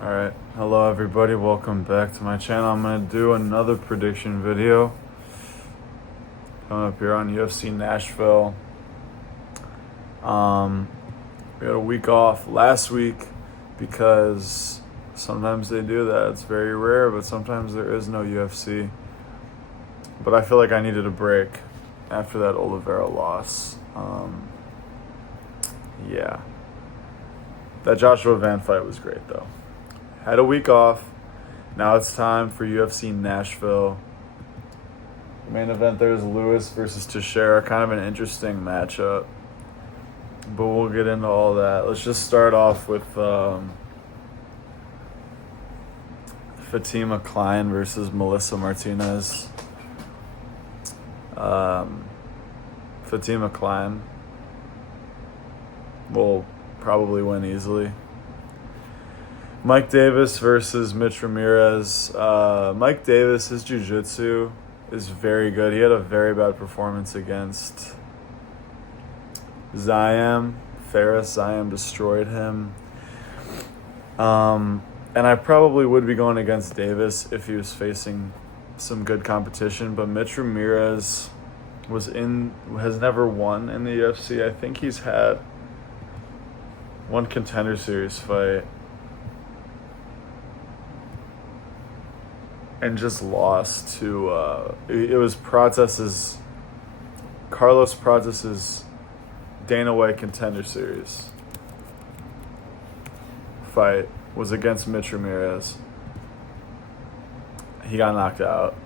Alright, hello everybody, welcome back to my channel. I'm going to do another prediction video coming up here on UFC Nashville. We had a week off last week because sometimes they do that. It's very rare, but sometimes there is no UFC. But I feel like I needed a break after that Oliveira loss. Yeah. That Joshua Van fight was great though. Had a week off. Now it's time for UFC Nashville. The main event there is Lewis versus Teixeira. Kind of an interesting matchup. But we'll get into all that. Let's just start off with Fatima Klein versus Melissa Martinez. Fatima Klein will probably win easily. Mike Davis versus Mitch Ramirez. Mike Davis, his jiu-jitsu is very good. He had a very bad performance against Zayam Ferris. Zayam destroyed him. And I probably would be going against Davis if he was facing some good competition, but Mitch Ramirez has never won in the UFC. I think he's had one Contender Series fight and just lost to it was Carlos Protes's Dana White Contender Series fight was against Mitch Ramirez. He got knocked out.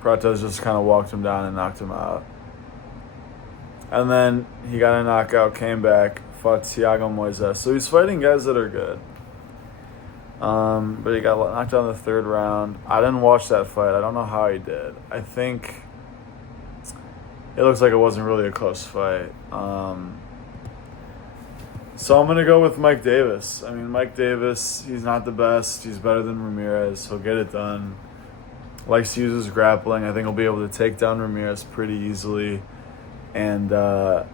Protes just kind of walked him down and knocked him out. And then he got a knockout, came back, fought Thiago Moises. So he's fighting guys that are good. But he got knocked out in the third round. I didn't watch that fight. I don't know how he did. I think it looks like it wasn't really a close fight. So I'm going to go with Mike Davis. I mean, Mike Davis, he's not the best. He's better than Ramirez. He'll get it done. Likes to use his grappling. I think he'll be able to take down Ramirez pretty easily. And, I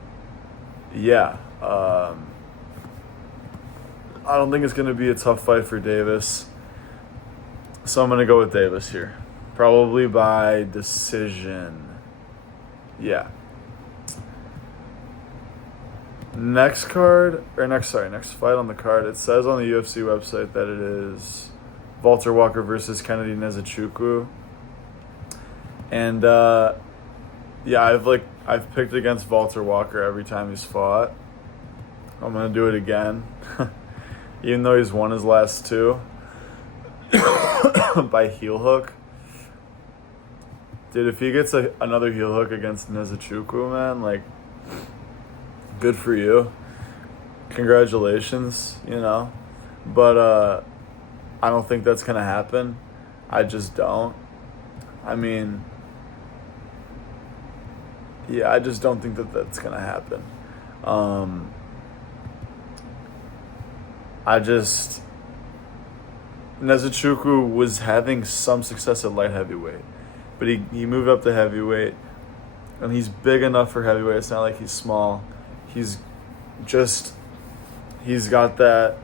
don't think it's going to be a tough fight for Davis. So I'm going to go with Davis here. Probably by decision. Yeah. Next fight on the card. It says on the UFC website that it is Walter Walker versus Kennedy Nzechukwu. And I've picked against Walter Walker every time he's fought. I'm gonna do it again. Even though he's won his last two by heel hook. Dude, if he gets another heel hook against Nzechukwu, man, like, good for you. Congratulations, But I don't think that's going to happen. I just don't. I mean, yeah, I just don't think that that's going to happen. Nzechukwu was having some success at light heavyweight, but he moved up to heavyweight, and he's big enough for heavyweight. It's not like he's small. He's got that.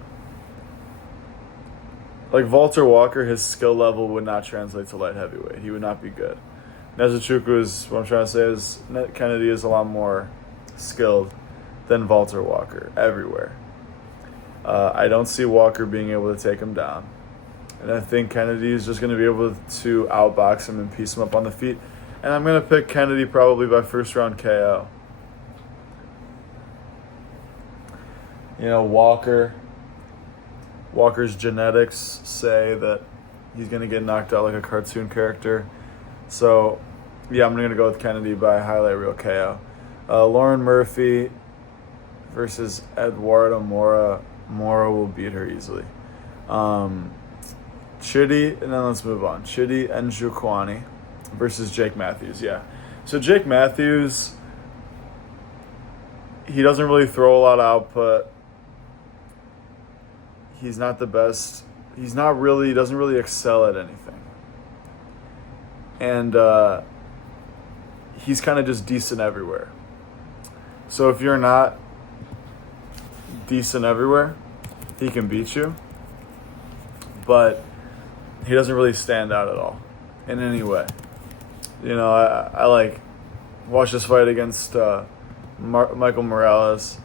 Like Walter Walker, his skill level would not translate to light heavyweight. He would not be good. Nzechukwu is, what I'm trying to say is, Kennedy is a lot more skilled than Walter Walker everywhere. I don't see Walker being able to take him down. And I think Kennedy is just going to be able to outbox him and piece him up on the feet. And I'm going to pick Kennedy probably by first round KO. Walker's genetics say that he's going to get knocked out like a cartoon character. So, yeah, I'm going to go with Kennedy by highlight reel KO. Lauren Murphy versus Eduardo Mora. Mora will beat her easily. Chidi, and then let's move on. Chidi Njokuani versus Jake Matthews, yeah. So Jake Matthews, he doesn't really throw a lot of output. He's not the best. He doesn't really excel at anything. And he's kind of just decent everywhere. So if you're not decent everywhere, he can beat you. but he doesn't really stand out at all in any way. I like watched this fight against Michael Morales.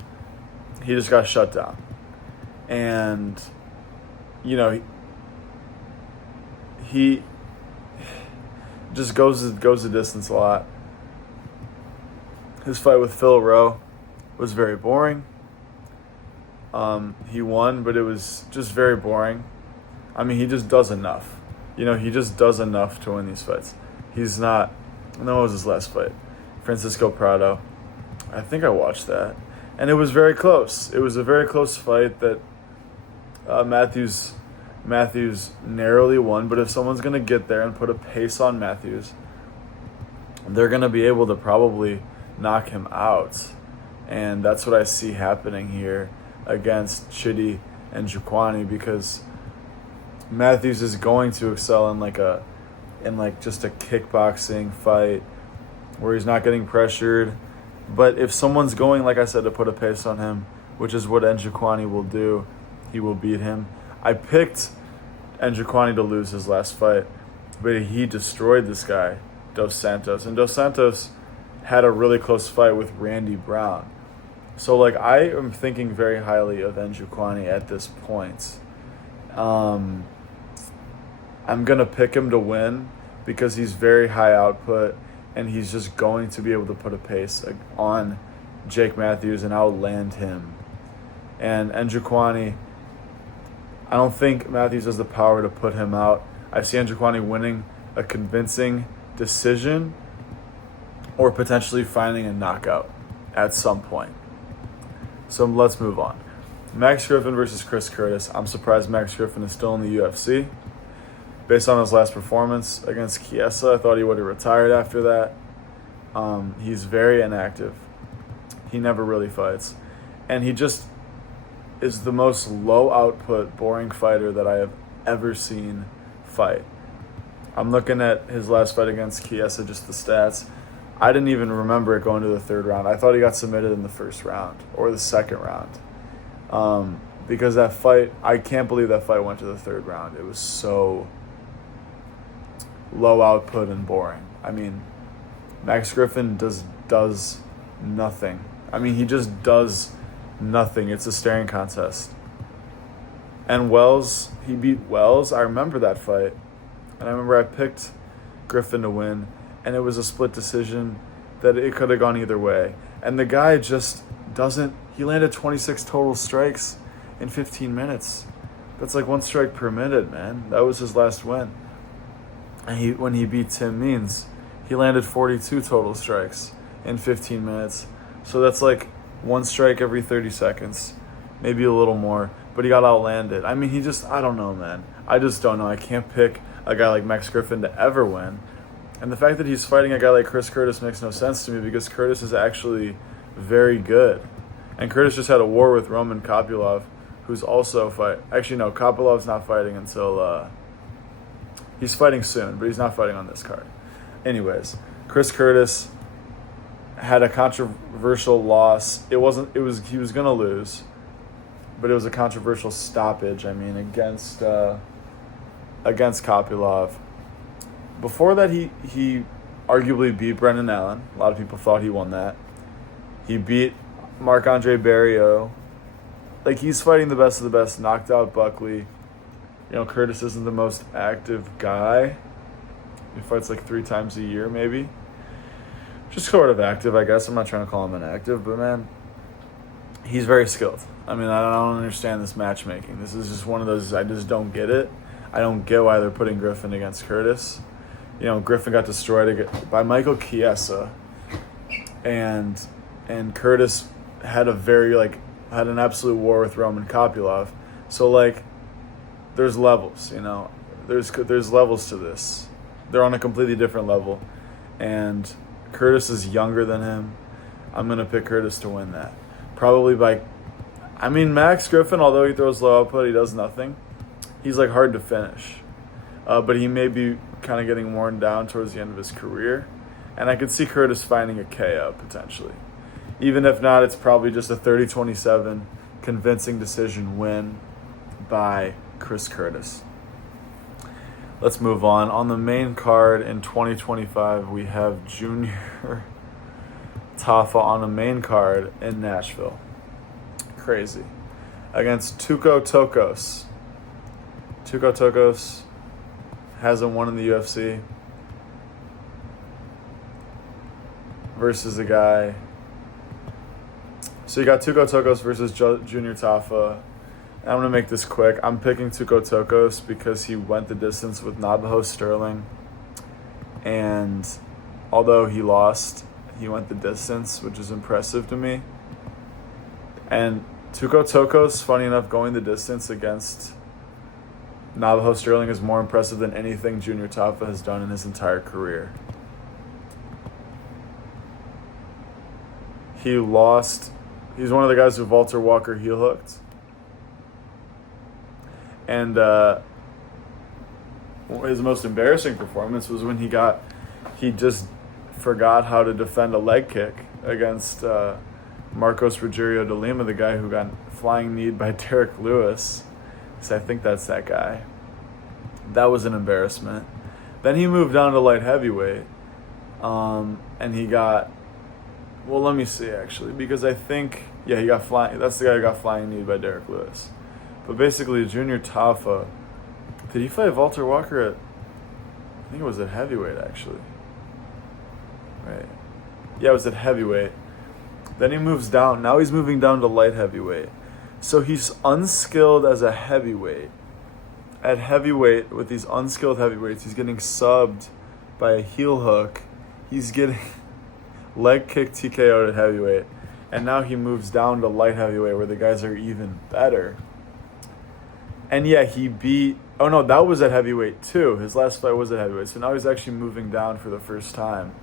He just got shut down, and he just goes the distance a lot. His fight with Phil Rowe was very boring. He won, but it was just very boring. I mean, he just does enough. He just does enough to win these fights. He's not... No, it was his last fight. Francisco Prado. I think I watched that. And it was very close. It was a very close fight that Matthews narrowly won. But if someone's going to get there and put a pace on Matthews, they're going to be able to probably knock him out. And that's what I see happening here against Chidi and Njokuani, because Matthews is going to excel in just a kickboxing fight where he's not getting pressured. But if someone's going, like I said, to put a pace on him, which is what Njokuani will do, he will beat him. I picked Njokuani to lose his last fight, but he destroyed this guy, Dos Santos. And Dos Santos had a really close fight with Randy Brown. So, I am thinking very highly of Njokuani at this point. I'm going to pick him to win because he's very high output and he's just going to be able to put a pace on Jake Matthews and outland him. And Njokuani, I don't think Matthews has the power to put him out. I see Njokuani winning a convincing decision or potentially finding a knockout at some point. So let's move on. Max Griffin versus Chris Curtis. I'm surprised Max Griffin is still in the UFC. Based on his last performance against Chiesa, I thought he would have retired after that. He's very inactive. He never really fights. And he just is the most low-output, boring fighter that I have ever seen fight. I'm looking at his last fight against Chiesa, just the stats. I didn't even remember it going to the third round. I thought he got submitted in the first round or the second round. Because that fight, I can't believe that fight went to the third round. It was so low output and boring. I mean, Max Griffin does nothing. I mean, he just does nothing. It's a staring contest. And Wells, he beat Wells. I remember that fight. And I remember I picked Griffin to win. And it was a split decision that it could have gone either way. And the guy just doesn't... He landed 26 total strikes in 15 minutes. That's like one strike per minute, man. That was his last win. And when he beat Tim Means, he landed 42 total strikes in 15 minutes. So that's like one strike every 30 seconds, maybe a little more. But he got outlanded. I mean, I don't know, man. I just don't know. I can't pick a guy like Max Griffin to ever win. And the fact that he's fighting a guy like Chris Curtis makes no sense to me because Curtis is actually very good. And Curtis just had a war with Roman Kopylov, who's also Actually, no, Kopylov's not fighting until... He's fighting soon, but he's not fighting on this card. Anyways, Chris Curtis had a controversial loss. He was going to lose, but it was a controversial stoppage, against Kopylov. Before that, he arguably beat Brendan Allen. A lot of people thought he won that. He beat Marc-Andre Barriault. He's fighting the best of the best, knocked out Buckley. Curtis isn't the most active guy. He fights 3 times a year, maybe. Just sort of active, I guess. I'm not trying to call him inactive, but, man, he's very skilled. I don't understand this matchmaking. This is just one of those, I just don't get it. I don't get why they're putting Griffin against Curtis. Griffin got destroyed by Michael Chiesa, and Curtis had had an absolute war with Roman Kopylov. So, there's levels, There's levels to this. They're on a completely different level. And Curtis is younger than him. I'm going to pick Curtis to win that. Probably by... Max Griffin, although he throws low output, he does nothing. He's, hard to finish. But he may be kind of getting worn down towards the end of his career. And I could see Curtis finding a KO, potentially. Even if not, it's probably just a 30-27 convincing decision win by Chris Curtis. Let's move on. On the main card in 2025, we have Junior Tafa on the main card in Nashville. Crazy. Against Tuco Tokos. Tuco Tokos hasn't won in the UFC. Versus a guy. So you got Tuco Tokos versus Junior Tafa. I'm going to make this quick. I'm picking Tuco Tokos because he went the distance with Navajo Sterling. And although he lost, he went the distance, which is impressive to me. And Tuco Tokos, funny enough, going the distance against Navajo Sterling is more impressive than anything Junior Tafa has done in his entire career. He lost. He's one of the guys who Walter Walker heel hooked. And his most embarrassing performance was when he just forgot how to defend a leg kick against Marcos Rogerio de Lima, the guy who got flying kneed by Derek Lewis. So I think that's that guy. That was an embarrassment. Then he moved down to light heavyweight, and he got. Well, let me see actually, because I think he got flying. That's the guy who got flying kneed by Derek Lewis. But basically, Junior Tafa, did he fight Walter Walker at? I think it was at heavyweight actually. Right. Yeah, it was at heavyweight. Then he moves down. Now he's moving down to light heavyweight. So he's unskilled as a heavyweight. At heavyweight, with these unskilled heavyweights, he's getting subbed by a heel hook. He's getting leg kick TKO'd at heavyweight. And now he moves down to light heavyweight where the guys are even better. And yeah, he beat... Oh no, that was at heavyweight too. His last fight was at heavyweight. So now he's actually moving down for the first time.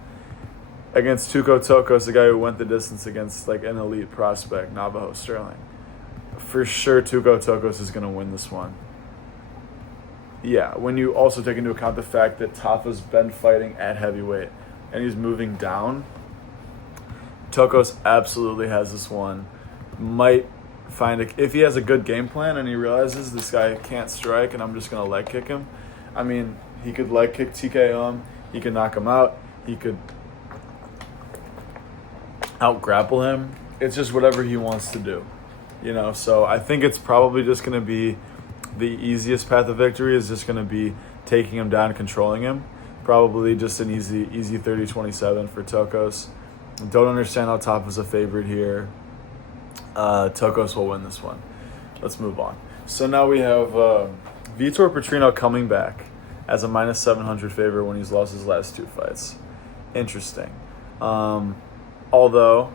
Against Tuco Tokos, the guy who went the distance against like an elite prospect, Navajo Sterling. For sure, Tuco Tokos is going to win this one. Yeah, when you also take into account the fact that Tafa's been fighting at heavyweight and he's moving down, Tokos absolutely has this one. Might find if he has a good game plan and he realizes this guy can't strike and I'm just going to leg kick him. I mean, he could leg kick TKO him. He could knock him out. He could out grapple him. It's just whatever he wants to do, so I think it's probably just going to be the easiest path of victory is just going to be taking him down, controlling him. Probably just an easy 30-27 for Tokos. Don't understand how Tafa's a favorite here. Tokos will win this one. Let's move on. So now we have Vitor Petrino coming back as a minus 700 favorite when he's lost his last two fights. Interesting. Although,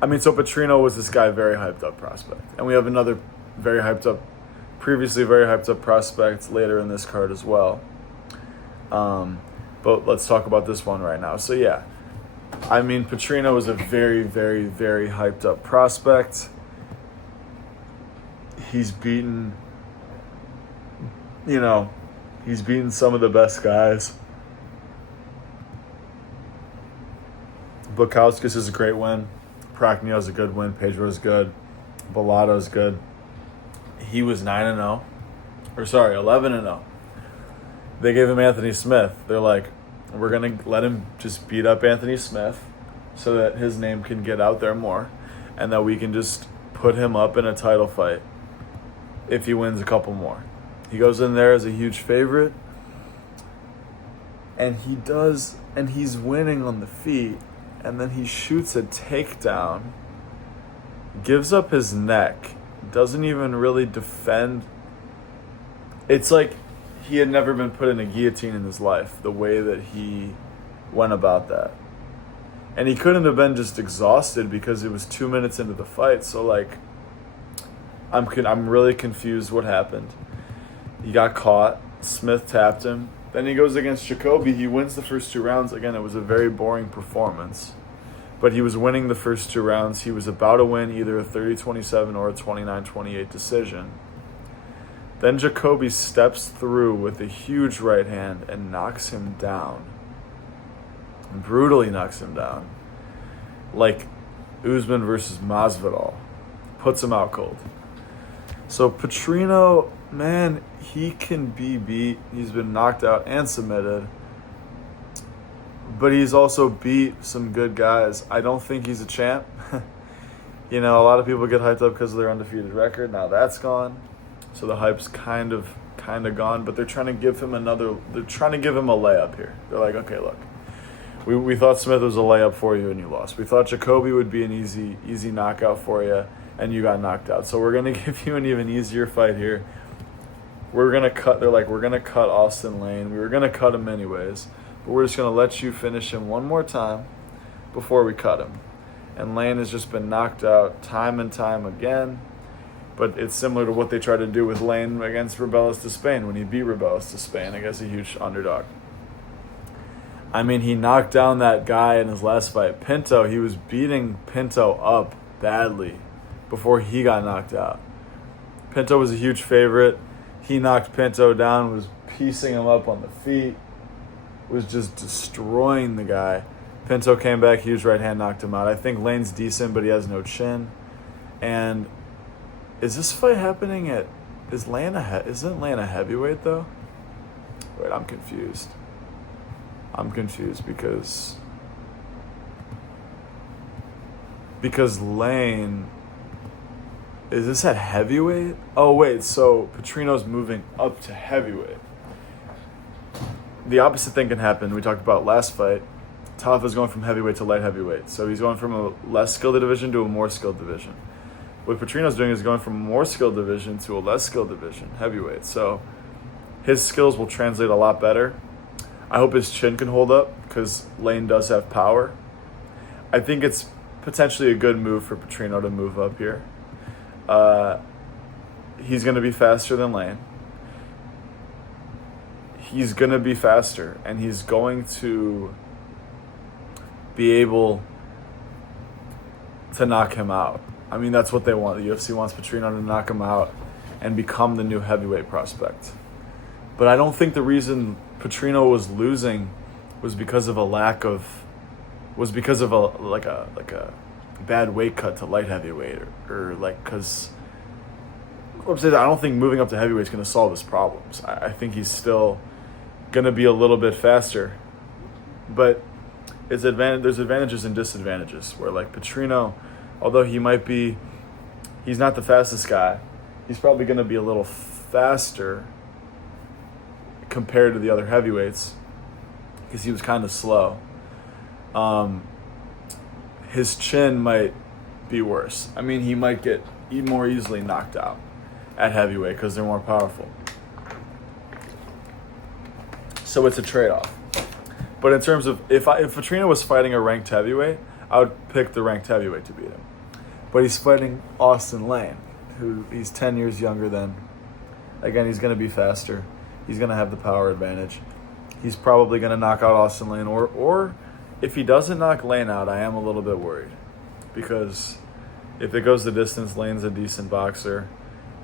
so Petrino was this guy, very hyped up prospect. And we have another previously very hyped up prospect later in this card as well. But let's talk about this one right now. So yeah, Petrino is a very, very, very hyped up prospect. He's beaten some of the best guys. Bukowskis is a great win. Prachnio is a good win. Pedro is good. Bellotto is good. He was 9-0. 11-0. They gave him Anthony Smith. They're like, we're going to let him just beat up Anthony Smith so that his name can get out there more and that we can just put him up in a title fight if he wins a couple more. He goes in there as a huge favorite, and he's winning on the feet, and then he shoots a takedown, gives up his neck, doesn't even really defend. It's like he had never been put in a guillotine in his life, the way that he went about that. And he couldn't have been just exhausted because it was 2 minutes into the fight. So, I'm really confused what happened. He got caught. Smith tapped him. Then he goes against Jacoby. He wins the first 2 rounds. Again, it was a very boring performance. But he was winning the first 2 rounds. He was about to win either a 30-27 or a 29-28 decision. Then Jacoby steps through with a huge right hand and knocks him down. Brutally knocks him down. Like Usman versus Masvidal. Puts him out cold. So Petrino man, he can be beat. He's been knocked out and submitted. But he's also beat some good guys. I don't think he's a champ. A lot of people get hyped up because of their undefeated record. Now that's gone. So the hype's kind of gone, but they're trying to give him a layup here. They're like, okay, look. We thought Smith was a layup for you and you lost. We thought Jacoby would be an easy knockout for you and you got knocked out. So we're going to give you an even easier fight here. We're going to cut Austin Lane. We were going to cut him anyways, but we're just going to let you finish him one more time before we cut him. And Lane has just been knocked out time and time again. But it's similar to what they tried to do with Lane against Rebellis Despain when he beat Rebellis Despain against a huge underdog. I mean, he knocked down that guy in his last fight, Pinto. He was beating Pinto up badly before he got knocked out. Pinto was a huge favorite. He knocked Pinto down, was piecing him up on the feet, was just destroying the guy. Pinto came back, huge right hand, knocked him out. I think Lane's decent, but he has no chin. And is this fight happening isn't Lane a heavyweight though? Wait, I'm confused because Lane, is this at heavyweight? Oh wait, so Petrino's moving up to heavyweight. The opposite thing can happen. We talked about last fight. Tafa's going from heavyweight to light heavyweight. So he's going from a less skilled division to a more skilled division. What Petrino's doing is going from a more skilled division to a less skilled division, heavyweight. So his skills will translate a lot better. I hope his chin can hold up because Lane does have power. I think it's potentially a good move for Petrino to move up here. He's going to be faster than Lane. He's going to be faster, and he's going to be able to knock him out. I mean, that's what they want. The UFC wants Petrino to knock him out and become the new heavyweight prospect. But I don't think the reason Petrino was losing was because of a bad weight cut to light heavyweight or because I don't think moving up to heavyweight is going to solve his problems. I think he's still going to be a little bit faster, but there's advantages and disadvantages where like Petrino, although he's not the fastest guy, he's probably going to be a little faster compared to the other heavyweights because he was kind of slow. His chin might be worse. I mean, he might get more easily knocked out at heavyweight because they're more powerful. So it's a trade-off. But in terms of if Petrino was fighting a ranked heavyweight, I would pick the ranked heavyweight to beat him. But he's fighting Austin Lane, who he's 10 years younger than. Again, he's going to be faster. He's going to have the power advantage. He's probably going to knock out Austin Lane. Or if he doesn't knock Lane out, I am a little bit worried. Because if it goes the distance, Lane's a decent boxer.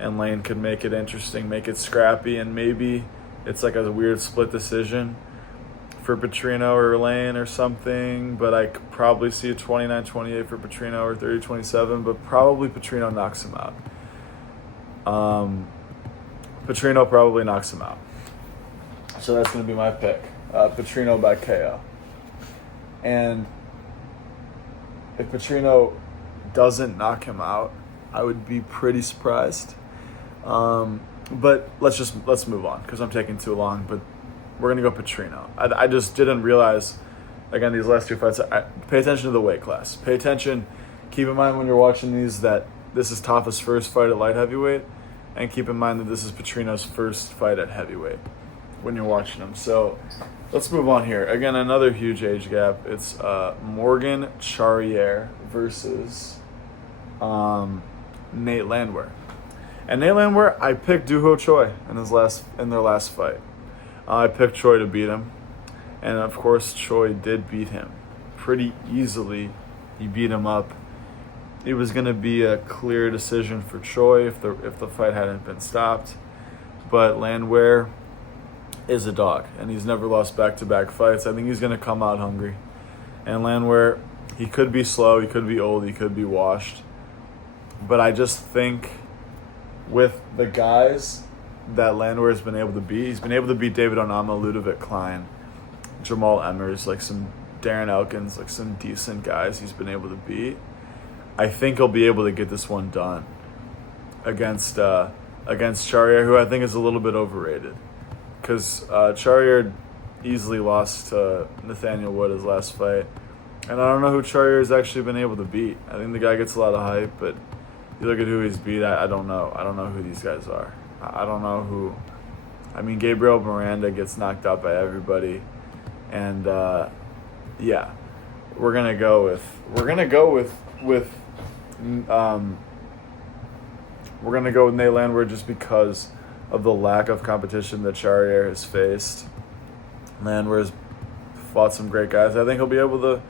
And Lane could make it interesting, make it scrappy, and maybe it's like a weird split decision for Petrino or Lane or something. But I could probably see a 29-28 for Petrino or 30-27, but probably Petrino knocks him out. Petrino probably knocks him out. So that's going to be my pick. Petrino by KO. And if Petrino doesn't knock him out, I would be pretty surprised. But let's move on because I'm taking too long. But we're going to go Petrino. I just didn't realize, again, these last two fights, pay attention to the weight class. Pay attention. Keep in mind when you're watching these that this is Tafa's first fight at light heavyweight. And keep in mind that this is Petrino's first fight at heavyweight when you're watching him. So let's move on here. Again, another huge age gap. It's Morgan Charrier versus Nate Landwehr. And Nate Landwehr, I picked Duho Choi in their last fight. I picked Choi to beat him. And of course, Choi did beat him pretty easily. He beat him up. It was going to be a clear decision for Choi if the fight hadn't been stopped. But Landwehr is a dog, and he's never lost back-to-back fights. I think he's going to come out hungry. And Landwehr, he could be slow, he could be old, he could be washed. But I just think with the guys that Landwehr's been able to beat. He's been able to beat David Onama, Ludovic Klein, Jamal Emmers, like some Darren Elkins, like some decent guys he's been able to beat. I think he'll be able to get this one done against Charrier, who I think is a little bit overrated. Because Charrier easily lost to Nathaniel Wood his last fight. And I don't know who Charrier has actually been able to beat. I think the guy gets a lot of hype, but you look at who he's beat, I don't know. I don't know who these guys are. I don't know who. I mean, Gabriel Miranda gets knocked out by everybody. And, yeah. We're going to go with Nate Landwehr just because of the lack of competition that Charrier has faced. Landwehr's fought some great guys. I think he'll be able to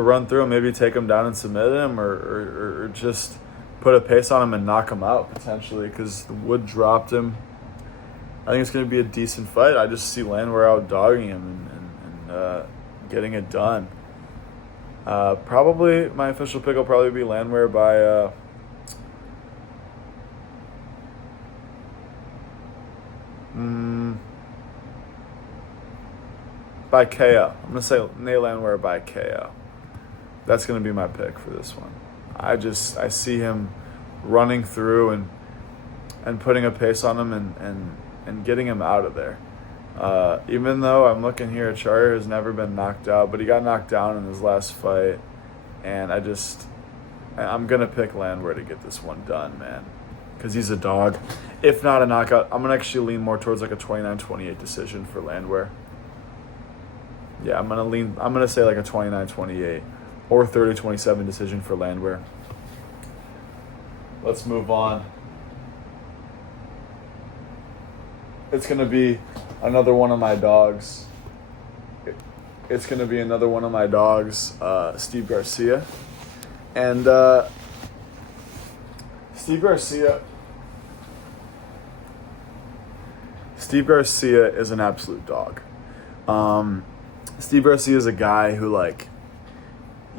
run through him, maybe take him down and submit him, or just put a pace on him and knock him out potentially, because Wood dropped him. I think it's going to be a decent fight. I just see Landwehr out dogging him and getting it done. Probably my official pick will probably be Landwehr by KO. I'm going to say Nate Landwehr by KO. That's going to be my pick for this one. I see him running through and putting a pace on him and getting him out of there. Even though I'm looking here, Charrier has never been knocked out, but he got knocked down in his last fight. And I'm going to pick Landwehr to get this one done, man, because he's a dog. If not a knockout, I'm going to actually lean more towards like a 29-28 decision for Landwehr. Yeah, I'm going to say like a 29-28 or 30-27 decision for Landwehr. Let's move on. It's going to be another one of my dogs. Steve Garcia. And Steve Garcia is an absolute dog. Steve Garcia is a guy who, like,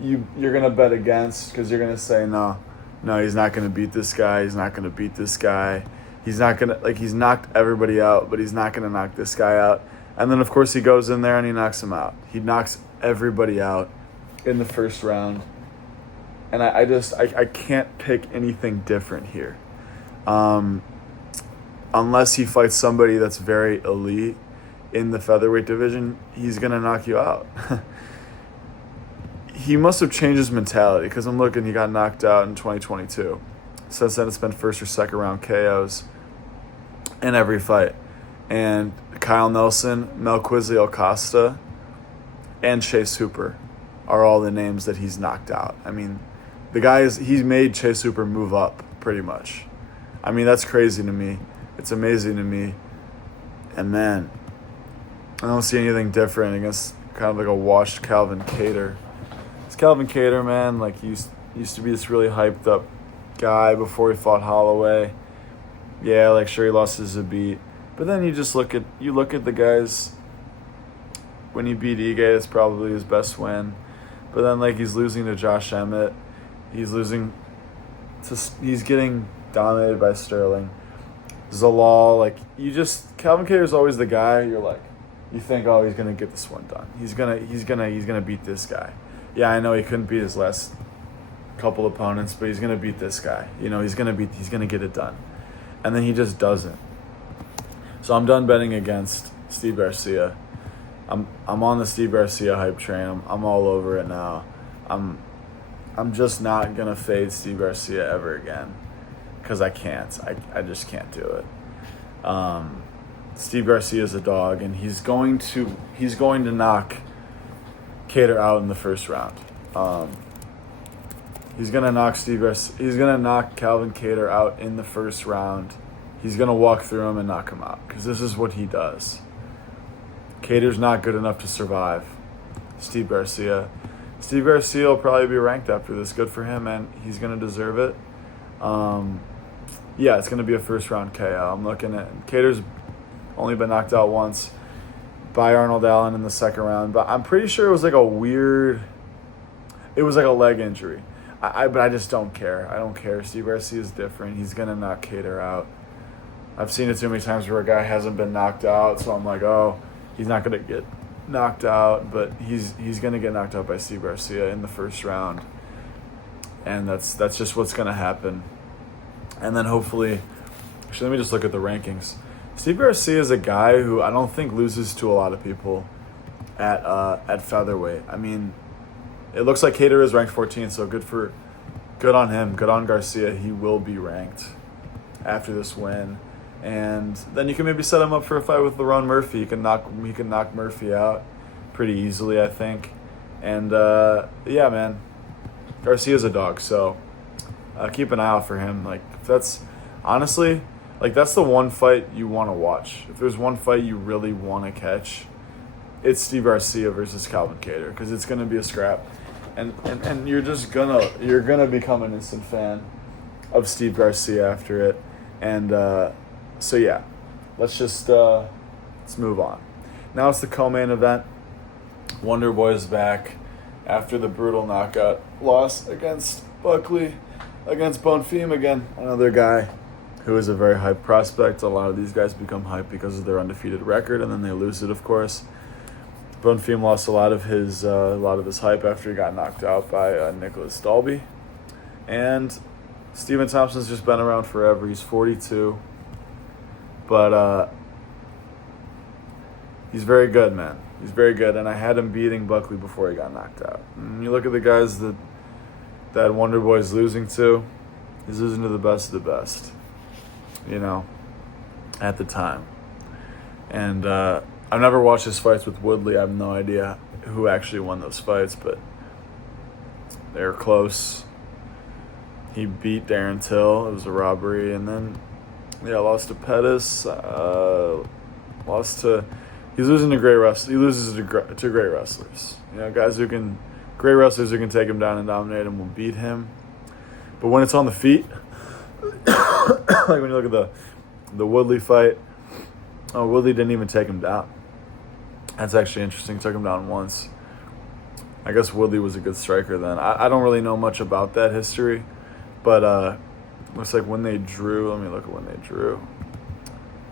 you're going to bet against because you're going to say, no, he's not going to beat this guy. He's not going to beat this guy. He's not going to, like, he's knocked everybody out, but he's not going to knock this guy out. And then, of course, he goes in there and he knocks him out. He knocks everybody out in the first round. And I can't pick anything different here. Unless he fights somebody that's very elite in the featherweight division, he's going to knock you out. He must have changed his mentality because I'm looking, he got knocked out in 2022. Since then, it's been first or second round KOs in every fight. And Kyle Nelson, Melquizael Acosta, and Chase Hooper are all the names that he's knocked out. I mean, he's made Chase Hooper move up pretty much. I mean, that's crazy to me. It's amazing to me. And man, I don't see anything different against kind of like a washed Calvin Kattar. This Calvin Kattar, man, like he used to be this really hyped up guy before he fought Holloway. Yeah, like sure he lost his beat. But then you just look at the guys. When he beat Ige, it's probably his best win. But then like he's losing to Josh Emmett. He's getting dominated by Sterling. Zalal, like Calvin Kattar is always the guy you think, oh, he's gonna get this one done. He's gonna beat this guy. Yeah, I know he couldn't beat his last couple opponents, but he's gonna beat this guy. You know, he's gonna get it done. And then he just doesn't. So I'm done betting against Steve Garcia. I'm on the Steve Garcia hype train. I'm all over it now. I'm just not gonna fade Steve Garcia ever again because I can't. I just can't do it. Steve Garcia is a dog, and he's going to knock Kattar out in the first round. He's gonna knock Calvin Kattar out in the first round. He's gonna walk through him and knock him out because this is what he does. Kattar's not good enough to survive Steve Garcia. Steve Garcia will probably be ranked after this. Good for him, and he's gonna deserve it. Yeah, it's gonna be a first round KO. I'm looking at Kattar's only been knocked out once by Arnold Allen in the second round, but I'm pretty sure it was like a leg injury. But I just don't care. I don't care. Steve Garcia is different. He's gonna knock Kattar out. I've seen it too many times where a guy hasn't been knocked out, so I'm like, oh, he's not going to get knocked out, but he's going to get knocked out by Steve Garcia in the first round. And that's just what's going to happen. And then hopefully, actually, let me just look at the rankings. Steve Garcia is a guy who I don't think loses to a lot of people at featherweight. I mean, it looks like Cater is ranked 14th, so good on him. Good on Garcia. He will be ranked after this win. And then you can maybe set him up for a fight with Lerone Murphy. He can knock Murphy out pretty easily, I think. And yeah, man, Garcia's a dog, so keep an eye out for him. Like, that's honestly, like, that's the one fight you want to watch. If there's one fight you really want to catch, it's Steve Garcia versus Calvin Kattar, because it's gonna be a scrap, and you're gonna become an instant fan of Steve Garcia after it. And so yeah, let's move on. Now it's the co-main event. Wonder Boy's back after the brutal knockout loss against Buckley, against Bonfim again, another guy who is a very hyped prospect. A lot of these guys become hyped because of their undefeated record, and then they lose it, of course. Bonfim lost a lot of his hype after he got knocked out by Nicholas Dalby. And Stephen Thompson's just been around forever. He's 42. But he's very good, man. He's very good. And I had him beating Buckley before he got knocked out. And you look at the guys that Wonder Boy's losing to, he's losing to the best of the best, you know, at the time. And I've never watched his fights with Woodley. I have no idea who actually won those fights, but they were close. He beat Darren Till. It was a robbery. And then, yeah, lost to Pettis. He's losing to great wrestlers. He loses to great wrestlers. You know, great wrestlers who can take him down and dominate him will beat him. But when it's on the feet, like when you look at the Woodley fight, Woodley didn't even take him down. That's actually interesting. Took him down once. I guess Woodley was a good striker then. I don't really know much about that history, but looks like when they drew, let me look at when they drew.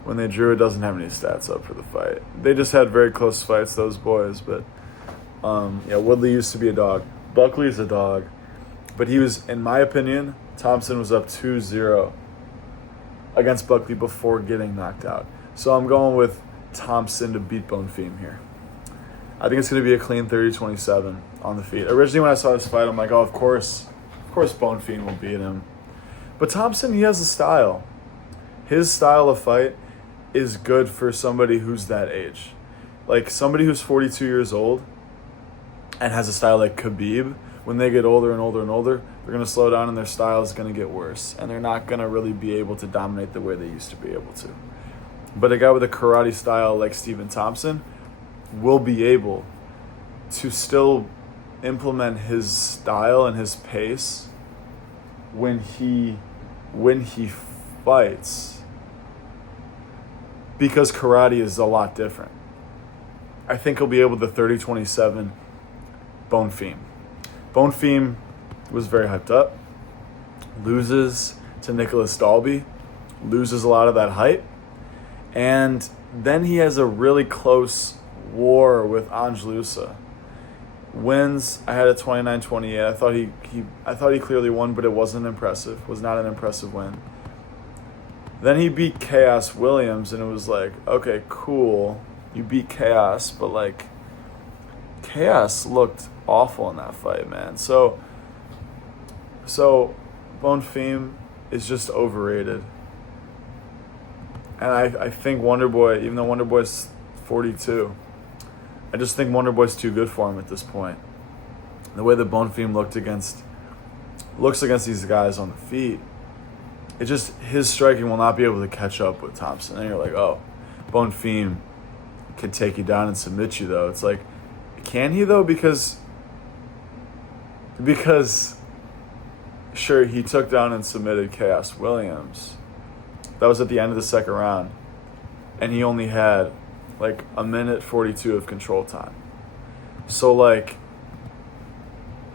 When they drew, it doesn't have any stats up for the fight. They just had very close fights, those boys. But yeah, Woodley used to be a dog. Buckley's a dog. But he was, in my opinion, Thompson was up 2-0 against Buckley before getting knocked out. So I'm going with Thompson to beat Bonfim here. I think it's going to be a clean 30-27 on the feet. Originally, when I saw this fight, I'm like, oh, of course Bonfim will beat him. But Thompson, he has a style. His style of fight is good for somebody who's that age. Like, somebody who's 42 years old and has a style like Khabib, when they get older and older and older, they're going to slow down and their style is going to get worse. And they're not going to really be able to dominate the way they used to be able to. But a guy with a karate style like Stephen Thompson will be able to still implement his style and his pace when he fights, because karate is a lot different. I think he'll be able to 30-27 Bonfim. Bonfim was very hyped up, loses to Nicholas Dalby, loses a lot of that hype, and then he has a really close war with Angelusa. Wins, I had a 29-28. I thought he clearly won, but it wasn't impressive. Was not an impressive win. Then he beat Chaos Williams, and it was like, okay, cool. You beat Chaos, but like, Chaos looked awful in that fight, man. So Bonfim is just overrated. And I think Wonder Boy, even though Wonder Boy's 42, I just think Wonder Boy's too good for him at this point. The way that Bonfim looks against these guys on the feet, it just, his striking will not be able to catch up with Thompson. And you're like, oh, Bonfim can take you down and submit you, though. It's like, can he, though? Because sure, he took down and submitted Chaos Williams. That was at the end of the second round. And he only had like a minute 42 of control time. So like,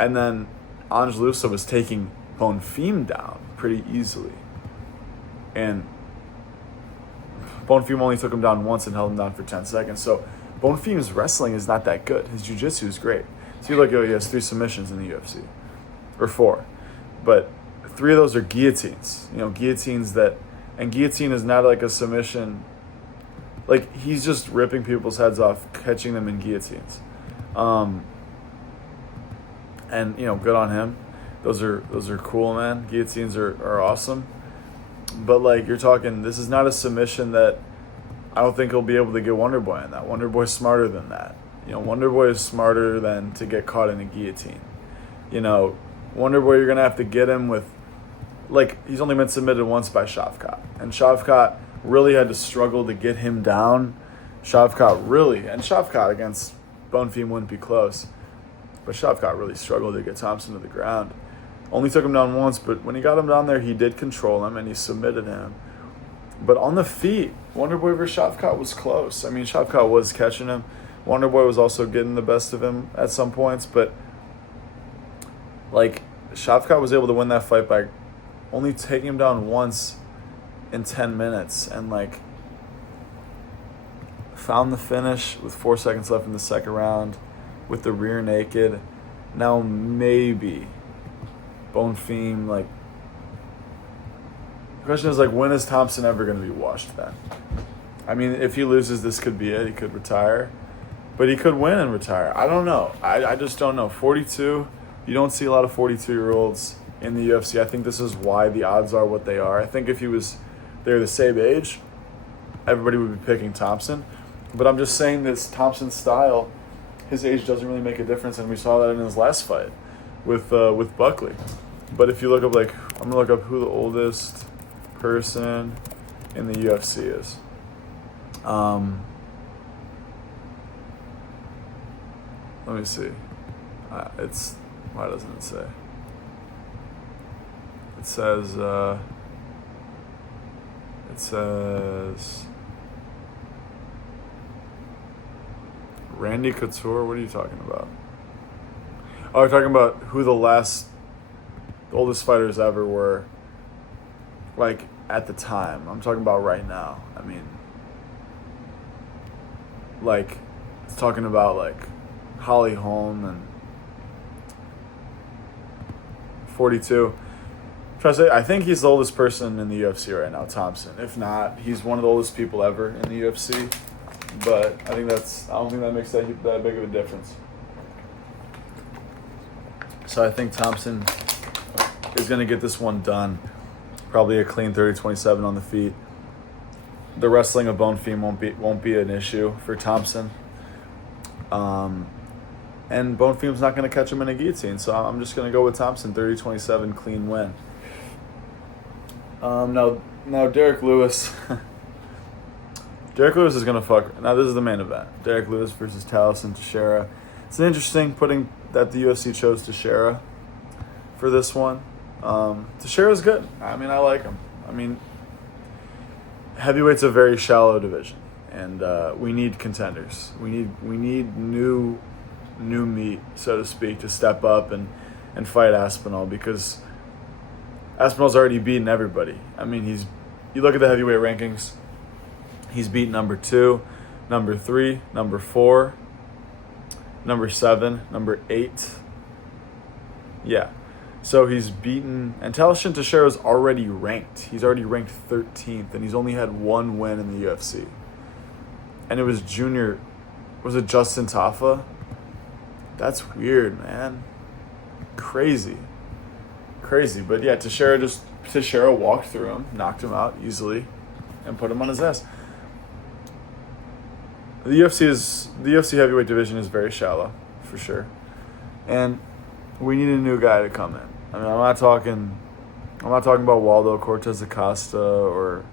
and then Angelusa was taking Bonfim down pretty easily. And Bonfim only took him down once and held him down for 10 seconds. So Bonfim's wrestling is not that good. His jiu-jitsu is great. So you look at, he has 3 submissions in the UFC, or 4, but 3 of those are guillotines. Guillotines that, and guillotine is not like a submission. Like, he's just ripping people's heads off, catching them in guillotines. And good on him. Those are cool, man. Guillotines are awesome. But like, you're talking, this is not a submission that I don't think he'll be able to get Wonderboy in that. Wonderboy's smarter than that. Wonderboy is smarter than to get caught in a guillotine. Wonderboy, you're gonna have to get him with, like, he's only been submitted once by Shavkat, and Shavkat really had to struggle to get him down. Shavkat against Bonfim wouldn't be close, but Shavkat really struggled to get Thompson to the ground. Only took him down once, but when he got him down there, he did control him and he submitted him. But on the feet, Wonderboy versus Shavkat was close. I mean, Shavkat was catching him. Wonderboy was also getting the best of him at some points, but like, Shavkat was able to win that fight by only taking him down once in 10 minutes and like found the finish with 4 seconds left in the second round with the rear naked. Now maybe Bonfim, like, the question is, like, when is Thompson ever going to be washed then? I mean, if he loses, this could be it. He could retire. But he could win and retire. I don't know. I just don't know. 42, you don't see a lot of 42-year-olds in the UFC. I think this is why the odds are what they are. I think if they're the same age, everybody would be picking Thompson. But I'm just saying this Thompson style, his age doesn't really make a difference, and we saw that in his last fight with Buckley. But if you look up, like, I'm going to look up who the oldest person in the UFC is. Let me see. Why doesn't it say? It says Randy Couture. What are you talking about? Oh, you're talking about who the oldest fighters ever were, like, at the time. I'm talking about right now. I mean, like, it's talking about, like, Holly Holm and 42. I think he's the oldest person in the UFC right now, Thompson. If not, he's one of the oldest people ever in the UFC. But I don't think that makes that big of a difference. So I think Thompson is going to get this one done. Probably a clean 30-27 on the feet. The wrestling of Bonfim won't be an issue for Thompson. And Bonfim's not going to catch him in a guillotine, so I'm just going to go with Thompson, 30-27, clean win. Now Derek Lewis. Derek Lewis is going to fuck. Now this is the main event. Derek Lewis versus Teixeira Teixeira. It's interesting putting that the UFC chose Teixeira for this one. Teixeira's good. I mean, I like him. I mean, heavyweight's a very shallow division, and we need contenders. We need new meat, so to speak, to step up and fight Aspinall, because Aspinall's already beaten everybody. I mean, you look at the heavyweight rankings, he's beat number 2, number 3, number 4, number 7, number 8. Yeah. So he's beaten, and Teixeira's already ranked. He's already ranked 13th, and he's only had 1 win in the UFC. And it was was it Justin Tafa? That's weird, man. Crazy. But yeah, Teixeira walked through him, knocked him out easily, and put him on his ass. The UFC heavyweight division is very shallow, for sure. And we need a new guy to come in. I mean, I'm not talking about Waldo Cortez Acosta or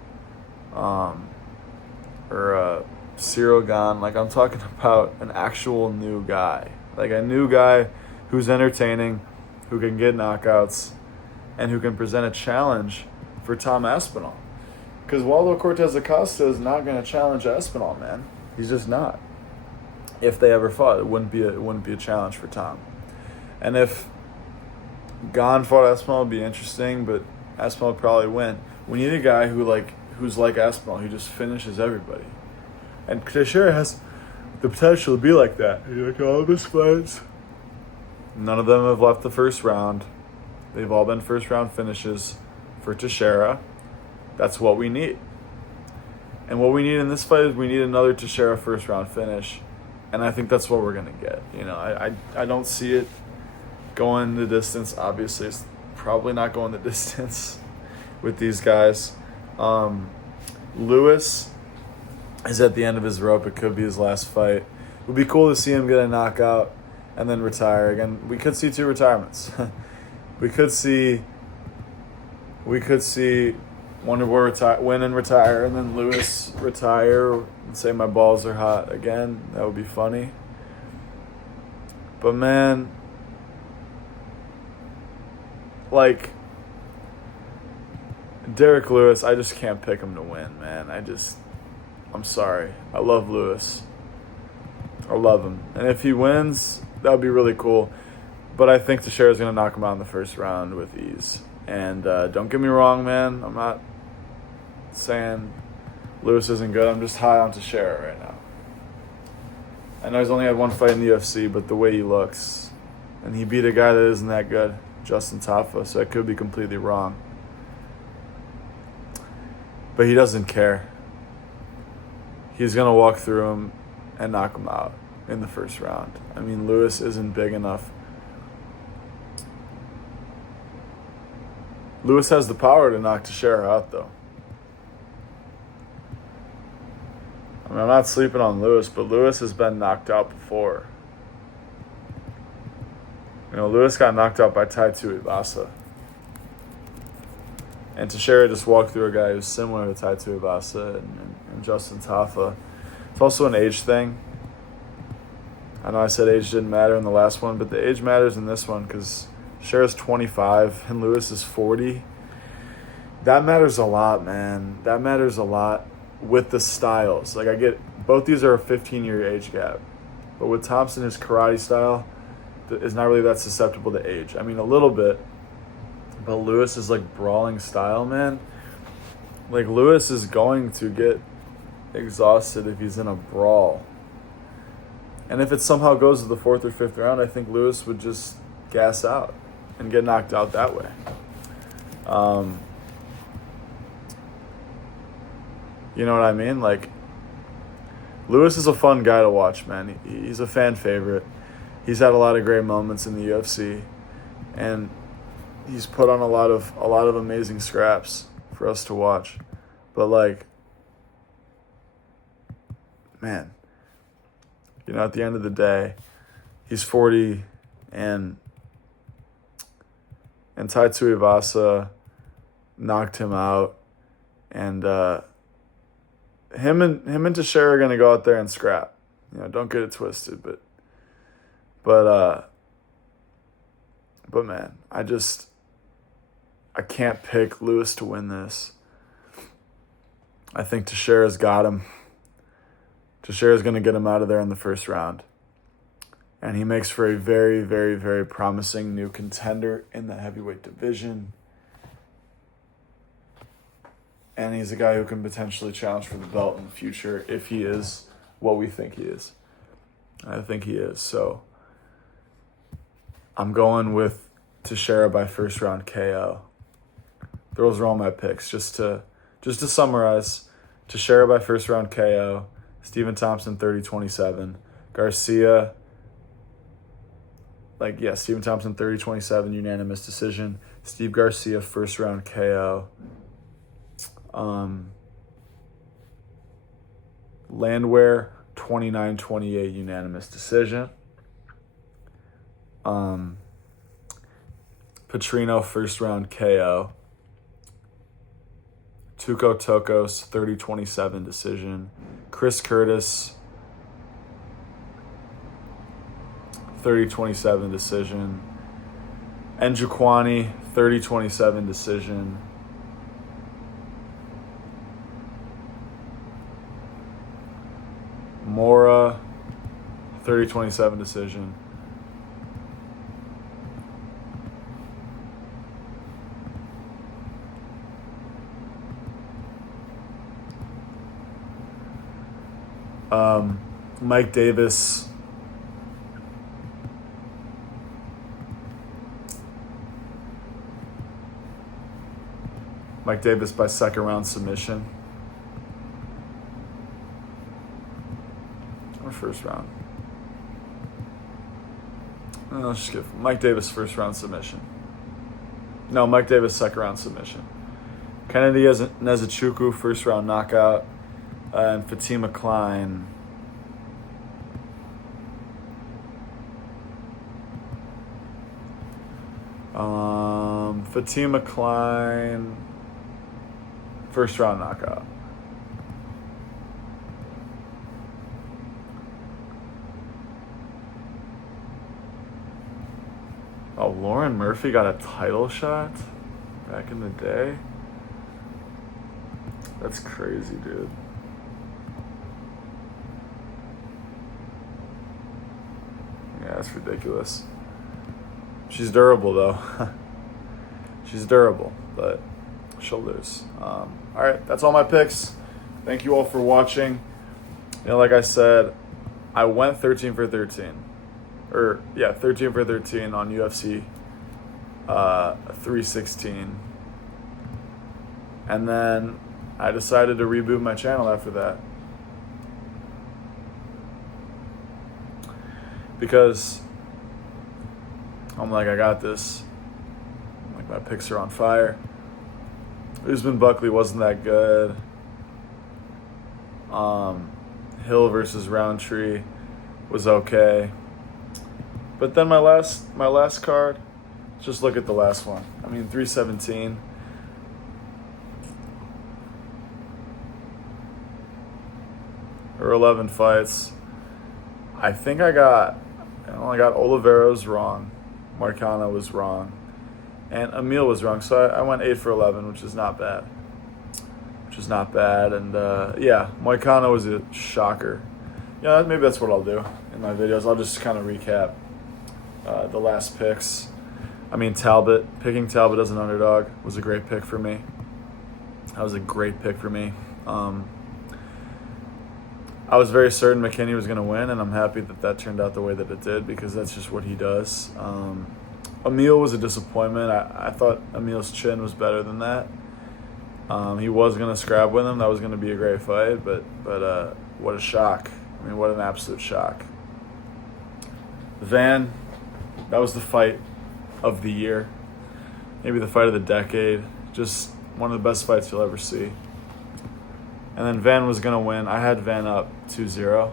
Cyril Gane. Like, I'm talking about an actual new guy. Like, a new guy who's entertaining, who can get knockouts, and who can present a challenge for Tom Aspinall. Because Waldo Cortez Acosta is not going to challenge Aspinall, man. He's just not. If they ever fought, it wouldn't be a challenge for Tom. And if Gane fought Aspinall, it'd be interesting, but Aspinall would probably win. We need a guy who who's like Aspinall. He just finishes everybody. And Teixeira has the potential to be like that. You look at all of his fights. None of them have left the first round. They've all been first round finishes for Teixeira. That's what we need. And what we need in this fight is we need another Teixeira first round finish. And I think that's what we're going to get. You know, I don't see it going the distance. Obviously, it's probably not going the distance with these guys. Lewis is at the end of his rope. It could be his last fight. It would be cool to see him get a knockout and then retire. Again, we could see 2 retirements. we could see Wonder Boy win and retire, and then Lewis retire and say my balls are hot again. That would be funny. But man, like Derek Lewis, I just can't pick him to win, man. I'm sorry. I love Lewis. I love him. And if he wins, that would be really cool. But I think Teixeira's going to knock him out in the first round with ease. And don't get me wrong, man. I'm not saying Lewis isn't good. I'm just high on Teixeira right now. I know he's only had 1 fight in the UFC, but the way he looks, and he beat a guy that isn't that good, Justin Tafa, so I could be completely wrong. But he doesn't care. He's going to walk through him and knock him out in the first round. I mean, Lewis isn't big enough. Lewis has the power to knock Teixeira out, though. I mean, I'm not sleeping on Lewis, but Lewis has been knocked out before. You know, Lewis got knocked out by Tai Tuivasa. And Teixeira just walked through a guy who's similar to Tai Tuivasa and Justin Tafa. It's also an age thing. I know I said age didn't matter in the last one, but the age matters in this one because Teixeira's 25 and Lewis is 40. That matters a lot, man. That matters a lot with the styles. Like, I get both these are a 15-year age gap. But with Thompson, his karate style is not really that susceptible to age. I mean, a little bit. But Lewis is like brawling style, man. Like, Lewis is going to get exhausted if he's in a brawl. And if it somehow goes to the 4th or 5th round, I think Lewis would just gas out and get knocked out that way. You know what I mean? Like, Lewis is a fun guy to watch, man. He's a fan favorite. He's had a lot of great moments in the UFC, and he's put on a lot of amazing scraps for us to watch. But, like, man, you know, at the end of the day, he's 40, and Tai Tuivasa knocked him out, and him and Teixeira are gonna go out there and scrap. You know, don't get it twisted, but man, I can't pick Lewis to win this. I think Teixeira's got him. Teixeira's going to get him out of there in the first round. And he makes for a very, very, very promising new contender in the heavyweight division. And he's a guy who can potentially challenge for the belt in the future if he is what we think he is. I think he is. So I'm going with Teixeira by first round KO. Those are all my picks. Just to summarize, Teixeira by first round KO, Stephen Thompson 30-27, Garcia, Stephen Thompson 30-27 unanimous decision, Steve Garcia first round KO, Landwehr 29-28 unanimous decision, Petrino first round KO, Tuco Tokos 30-27 decision, Chris Curtis 30-27 decision, Njokwani 30-27 decision, Mora 30-27 decision, Mike Davis. Mike Davis by second round submission. Or first round. Let's just give Mike Davis first round submission. No, Mike Davis second round submission. Kennedy Nezuchuku first round knockout. And Fatima Klein. Fatima Klein first round knockout. Oh, Lauren Murphy got a title shot back in the day? That's crazy, dude. Yeah, that's ridiculous. She's durable, though. She's durable, but she'll lose. All right, that's all my picks. Thank you all for watching. Like I said, I went 13 for 13. 13 for 13 on UFC 316. And then I decided to reboot my channel after that. Because I'm like, I got this. Like, my picks are on fire. Usman Buckley wasn't that good. Hill versus Roundtree was okay. But then my last card, just look at the last one. 317. Or 11 fights. I think I got Oliveira's wrong. Marcano was wrong. And Emil was wrong. So I went 8 for 11, which is not bad. And Marcano was a shocker. Yeah, maybe that's what I'll do in my videos. I'll just kind of recap the last picks. Talbot. Picking Talbot as an underdog was a great pick for me. That was a great pick for me. I was very certain McKinney was going to win, and I'm happy that turned out the way that it did, because that's just what he does. Emil was a disappointment. I thought Emil's chin was better than that. He was going to scrap with him. That was going to be a great fight, but what a shock. What an absolute shock. Van, that was the fight of the year. Maybe the fight of the decade. Just one of the best fights you'll ever see. And then Van was going to win. I had Van up 2-0.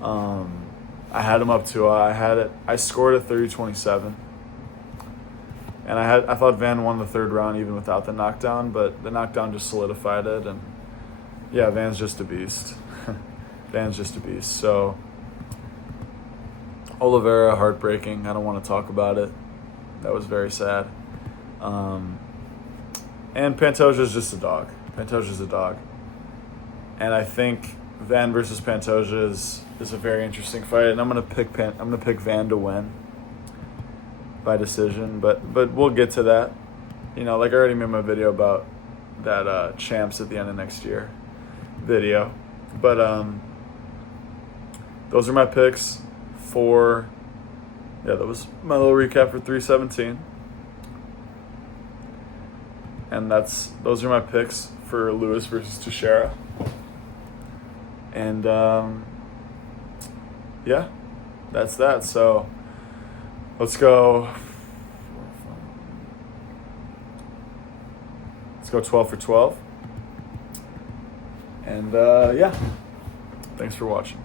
I had him up 2-0. I scored at 30-27. And I thought Van won the third round even without the knockdown, but the knockdown just solidified it. And yeah, Van's just a beast. Van's just a beast. So Oliveira, heartbreaking. I don't want to talk about it. That was very sad. And Pantoja's just a dog. Pantoja's a dog. And I think Van versus Pantoja is a very interesting fight, and I'm gonna pick Van to win by decision. But we'll get to that. Like I already made my video about that champs at the end of next year video. But those are my picks for. Yeah, that was my little recap for 317. And those are my picks for Lewis versus Teixeira. And yeah, that's that. So let's go 12 for 12. And yeah, thanks for watching.